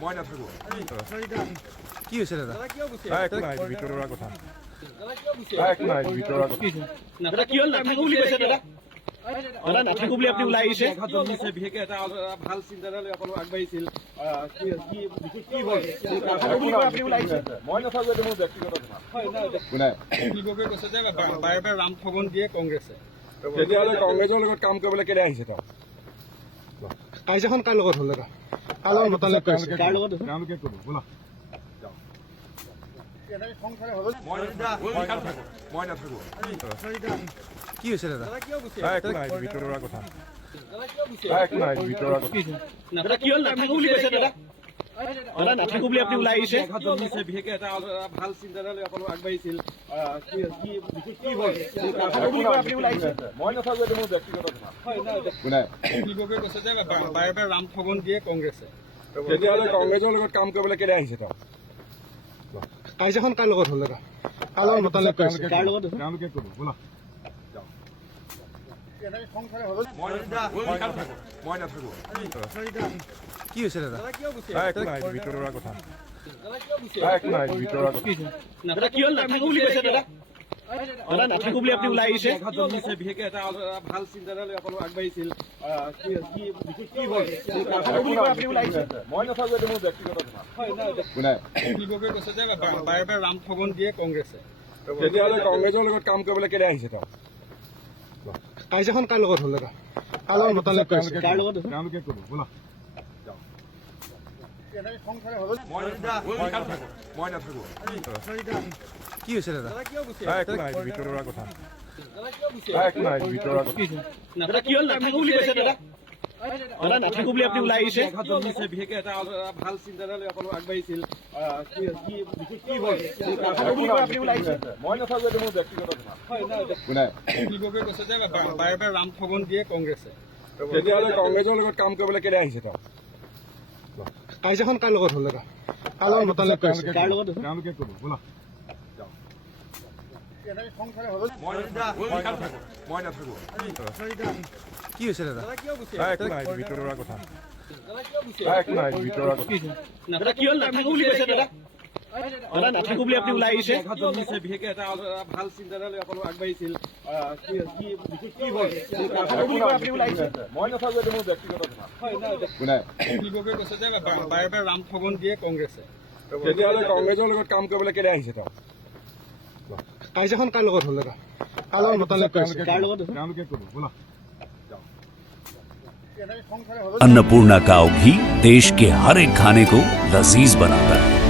মই নাথাকো কি হৈছে দাদা? একো নাই ভিতৰুৱা কথা একো নাই ভিতৰুৱা কথা দাদা কি হ'ল নাথাকো বুলি কৈছে দাদা দাদা নাথাকো বুলি আপুনি ওলাই আহিছে বিশেষকৈ এটা ভাল চিন্তাধাৰা লৈ আপোনালোক আগবাঢ়িছিল কি হ'ল আপুনি ওলাই আহিছে মই নাথাকো এইটো মোৰ ব্যক্তিগত কথা কৈছে যে বাৰে বাৰে ৰাম ঠগন দিয়ে কংগ্ৰেছে তেতিয়াহ'লে কংগ্ৰেছৰ লগত কাম কৰিবলৈ কেতিয়া আহিছে তেওঁ কাজিয়াখন কাৰ লগত হ'ল দাদা? কাৰ লগত মতালিক কৰিছে? কাৰ লগত তেওঁলোকে ক'ব বোলা মই নাথাকো কি হৈছে দাদা? একো নাই ভিতৰুৱা কথা একো নাই ভিতৰুৱা কথা দাদা কি হ'ল নাথাকো বুলি কৈছে দাদা দাদা নাথাকো বুলি আপুনি ওলাই আহিছে বিশেষকৈ এটা ভাল চিন্তাধাৰা লৈ আপোনালোক আগবাঢ়িছিল কি হ'ল আপুনি ওলাই আহিছে মই নাথাকো এইটো মোৰ ব্যক্তিগত কথা কৈছে যে বাৰে বাৰে ৰাম ঠগন দিয়ে কংগ্ৰেছে তেতিয়াহ'লে কংগ্ৰেছৰ লগত কাম কৰিবলৈ কেতিয়া আহিছে তেওঁ কাজিয়াখন কাৰ লগত হ'ল দাদা? কাৰ লগত মতালিক কৰিছে? কাৰ লগত তেওঁলোকে ক'ব বোলা মই নাথাকো কি হৈছে দাদা? একো নাই ভিতৰুৱা কথা একো নাই ভিতৰুৱা কথা দাদা কি হ'ল নাথাকো বুলি কৈছে দাদা দাদা নাথাকো বুলি আপুনি ওলাই আহিছে বিশেষকৈ এটা ভাল চিন্তাধাৰা লৈ আপোনালোক আগবাঢ়িছিল কি হ'ল আপুনি ওলাই আহিছে মই নাথাকো এইটো মোৰ ব্যক্তিগত কথা কৈছে যে বাৰে বাৰে ৰাম ঠগন দিয়ে কংগ্ৰেছে তেতিয়াহ'লে কংগ্ৰেছৰ লগত কাম কৰিবলৈ কেতিয়া আহিছে তেওঁ কাজিয়াখন কাৰ লগত হ'ল দাদা? কাৰ লগত মতালিক কৰিছে? কাৰ লগত তেওঁলোকে ক'ব বোলা মই নাথাকো কি হৈছে দাদা? একো নাই ভিতৰুৱা কথা একো নাই ভিতৰুৱা কথা দাদা কি হ'ল নাথাকো বুলি কৈছে দাদা দাদা নাথাকো বুলি আপুনি ওলাই আহিছে বিশেষকৈ এটা ভাল চিন্তাধাৰা লৈ আপোনালোক আগবাঢ়িছিল কি হ'ল আপুনি ওলাই আহিছে মই নাথাকো এইটো মোৰ ব্যক্তিগত কথা কৈছে যে বাৰে বাৰে ৰাম ঠগন দিয়ে কংগ্ৰেছে তেতিয়াহ'লে কংগ্ৰেছৰ লগত কাম কৰিবলৈ কেতিয়া আহিছে তেওঁ কাজিয়াখন কাৰ লগত হ'ল দাদা? কাৰ লগত মতালিক কৰিছে? কাৰ লগত তেওঁলোকে ক'ব বোলা মই নাথাকো কি হৈছে দাদা? একো নাই ভিতৰুৱা কথা একো নাই ভিতৰুৱা কথা দাদা কি হ'ল নাথাকো বুলি কৈছে দাদা দাদা নাথাকো বুলি আপুনি ওলাই আহিছে বিশেষকৈ এটা ভাল চিন্তাধাৰা লৈ আপোনালোক আগবাঢ়িছিল কি হ'ল আপুনি ওলাই আহিছে মই নাথাকো এইটো মোৰ ব্যক্তিগত কথা কৈছে যে বাৰে বাৰে ৰাম ঠগন দিয়ে কংগ্ৰেছে তেতিয়াহ'লে কংগ্ৰেছৰ লগত কাম কৰিবলৈ কেতিয়া আহিছে তেওঁ কাজিয়াখন কাৰ লগত হ'ল দাদা? কাৰ লগত মতালিক কৰিছে? কাৰ লগত তেওঁলোকে ক'ব বোলা अन्नपूर्णा काव घी देश के हर एक खाने को लजीज बनाता है।